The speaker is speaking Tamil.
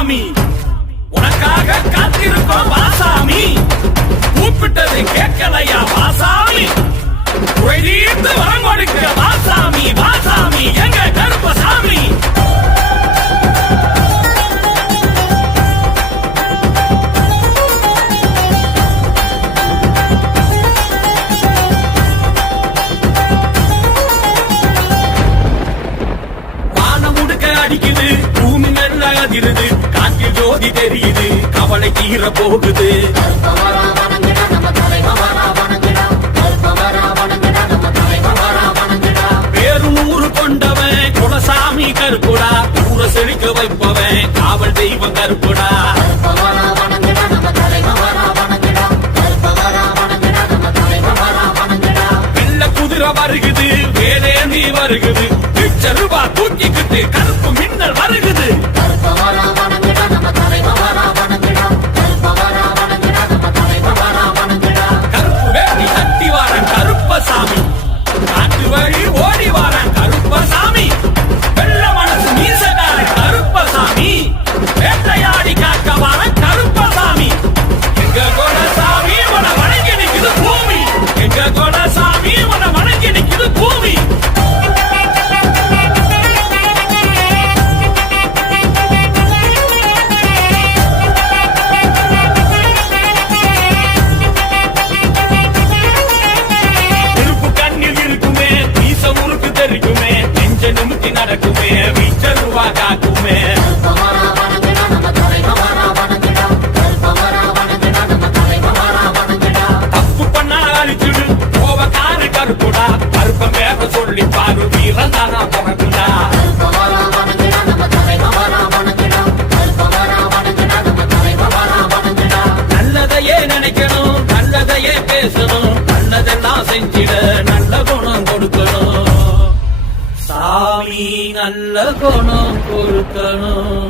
வாசாமி, உனக்காக காத்திருக்கோம் வாசாமி. கூப்பிட்டது கேட்கலையா வாசாமி, குறை தீர்த்து வரம் கொடுக்க வாசாமி. வாசாமி எங்க கருப்பசாமி. அடிக்குது பூமி மெல்ல அதிருது, காற்றில் ஜோதி தெரியுது, கவலை தீர போகுது. பேரு நூறு கொண்டவன் குலசாமி கருப்புடா, ஊர செழிக்க வைப்பவன் காவல் தெய்வம் கருப்புடா. வெள்ள குதிரை வருகுது, வேலேந்தி வருகுது, ரூபா தூக்கிக்கிட்டு கருப்பு மின்னல் வருகுது. கருப்பு வேட்டி தட்டி வாரன் கருப்பசாமி, காட்டு வழி ஓடி வாரன் கருப்பசாமி. வெள்ள மனசு மீசக்காரன் கருப்பசாமி, வேட்டையாடி காக்க வாரன் கருப்பசாமி. எங்க கொடசாமி உன வணங்கி நிக்குது பூமி, எங்க கொடசாமி உன வணங்கி நிக்குது பூமி. நடக்குமே வீச்சருவா காக்குமே. தப்பு பண்ணா அழிச்சுடு கோபக்காரு கருப்புடா, கருப்பம் வேற சொல்லி பாரு வீரந்தானா பறக்குடா. நல்லதையே நினைக்கணும், நல்லதையே பேசணும், நல்லதெல்லாம் செஞ்சிட நல்ல குணம் கொடுக்கணும். சாமி நல்ல குணம் கொடுக்கணும்.